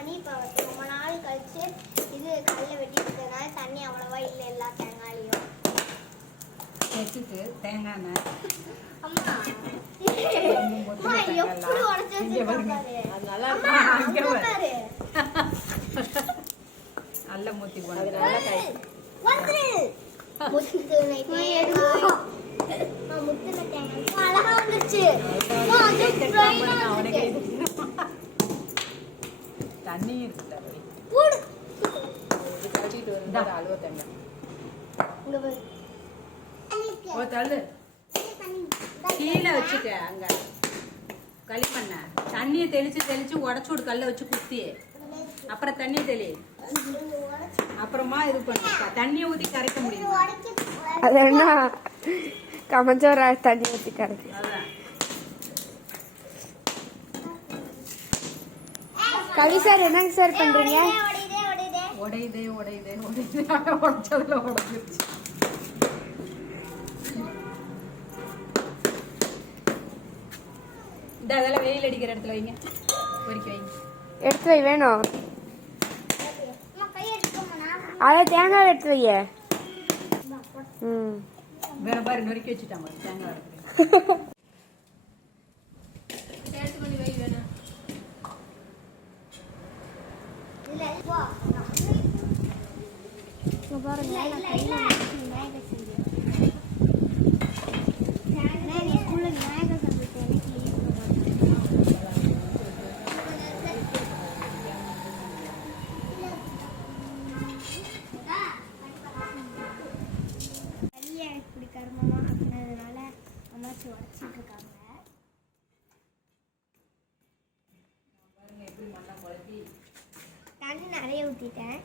பண்ணி இப்போ ரொம்ப நாள் கழிச்சு இது கல்ல வெட்டிட்டதுனால தண்ணி அவ்வளவா இல்லை எல்லா தேங்காயிலையும் வச்சுட்டு தேங்காய் எண்ணெய் அம்மா அம்மா எப்படி உடைச்சு வச்சிருக்காரு அதனால நல்ல மூத்தி போனது வந்துரு முத்துன தேங்காய் அழகா வந்துச்சு தண்ணி இருக்குல்ல கட்டிட்டு வந்து அழுவ தேங்காய் ஓ தள்ளு கீழே வச்சுட்டேன் அங்க களிமண்ண தண்ணியை தெளிச்சு உடச்சு விடு கல்ல வச்சு குத்தி அப்புறம் தண்ணியை தெளி அப்புறமா இது பண்ணு தண்ணியை ஊத்தி கரைக்க முடியும் அது என்ன கமஞ்சோரா தண்ணி ஊத்தி கரைக்க கவி சார் என்னங்க சார் பண்றீங்க உடையுதே உடைச்சதுல உடஞ்சிருச்சு இந்த அதெல்லாம் வெயில் அடிக்கிற இடத்துல வைங்க பொறிக்க வைங்க எடுத்து வை வேணும் அதை தேங்காய் எடுத்து வைய வேற பாரு நொறுக்கி வச்சுட்டாங்க தேங்காய் சேர்த்து பண்ணி வை வேணும் தண்ணி நிறைய ஊத்திட்டேன்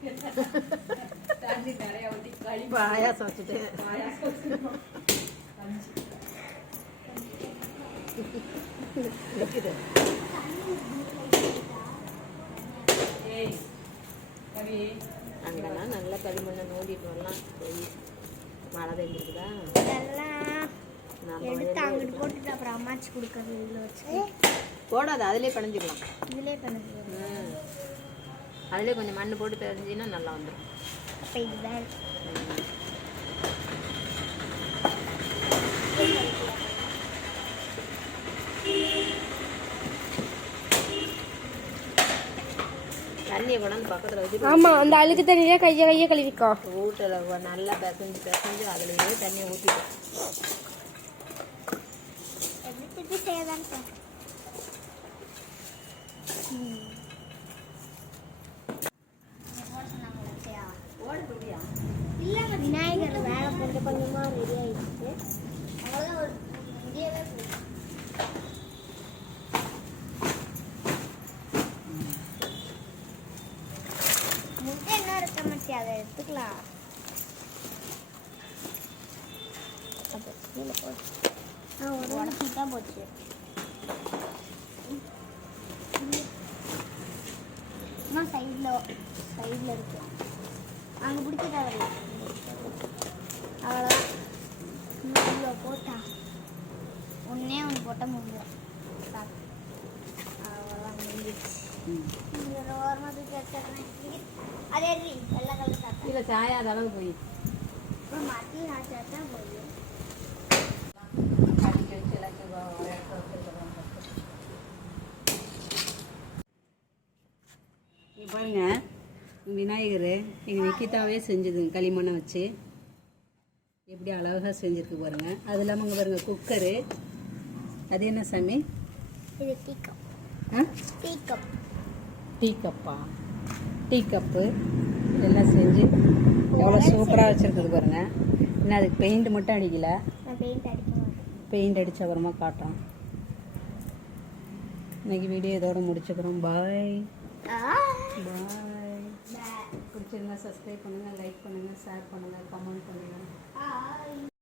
பாயாசம் வச்சுட்டேன் அங்கெல்லாம் நல்ல களிமண்ணை நோண்டிட்டு வரலாம் மழை பெஞ்சிருக்குதா எடுத்து அங்கிட்டு போட்டுட்டு அப்புறம் அம்மாச்சி கொடுக்கறது இதில் வச்சு போடாது அதிலே பிணைஞ்சிக்கலாம் இதிலே பண்ணிக்கலாம் அதிலே கொஞ்சம் மண் போட்டு பிணைஞ்சின்னா நல்லா வந்துடும் அப்போ இதுதான் தண்ணியை கொண்டாந்து பக்கத்தில் வச்சு ஆமா அந்த அழுக்கு தண்ணியில கையை கழுவிக்கோ வீட்டில் நல்லா பிசைஞ்சு அதுலேயே தண்ணியை ஊற்றிடும் எப்படி செய்யதான் விநாயகர் வேலை கொஞ்சம் கொஞ்சமா ரெடி ஆயிடுச்சு அவ்வளோதான் ஒரு முடியவே போகுது முட்டை என்ன இருக்க மாட்டே அதை எடுத்துக்கலாம் கீழே போச்சு ஒரு உடச்சி தான் போச்சு இன்னும் சைடில் இருக்கு அங்கே பிடிச்சிட்டா வரல அவ்வளோதான் இவ்வளோ போட்டா ஒன்றே ஒன்று போட்டால் முடியும் அவ்வளோதான் முடிஞ்சிச்சு ஓரமாக தூக்கி வச்சிடுறேன் அதே வெள்ளை கலர் சாப்பிட்டா இல்லை சாயாத அளவு போய் அப்புறம் மாற்றி சாச்சா தான் போய் பாருங்க விநாயகர் எங்கள் நிக்கிதாவே செஞ்சதுங்க களிமண்ணை வச்சு எப்படி அழகாக செஞ்சுருக்கு பாருங்க. அது இல்லாமல் இங்கே பாருங்க குக்கரு. அது என்ன சாமி? இது tea cup. Tea cup. Tea கப்பா? டீ கப்பு இதெல்லாம் செஞ்சு எவ்வளோ சூப்பராக வச்சுருக்குது பாருங்க. இன்னும் அதுக்கு பெயிண்ட் மட்டும் அடிக்கல. பெயிண்ட் அடித்த அப்புறமா காட்டுறோம். இன்னைக்கு வீடியோ இதோட முடிச்சுக்கிறோம். பாய் பாய். பிடிச்சிருந்தா சப்ஸ்கிரைப் பண்ணுங்கள், லைக் பண்ணுங்கள், ஷேர் பண்ணுங்கள், கமெண்ட் பண்ணுங்கள்.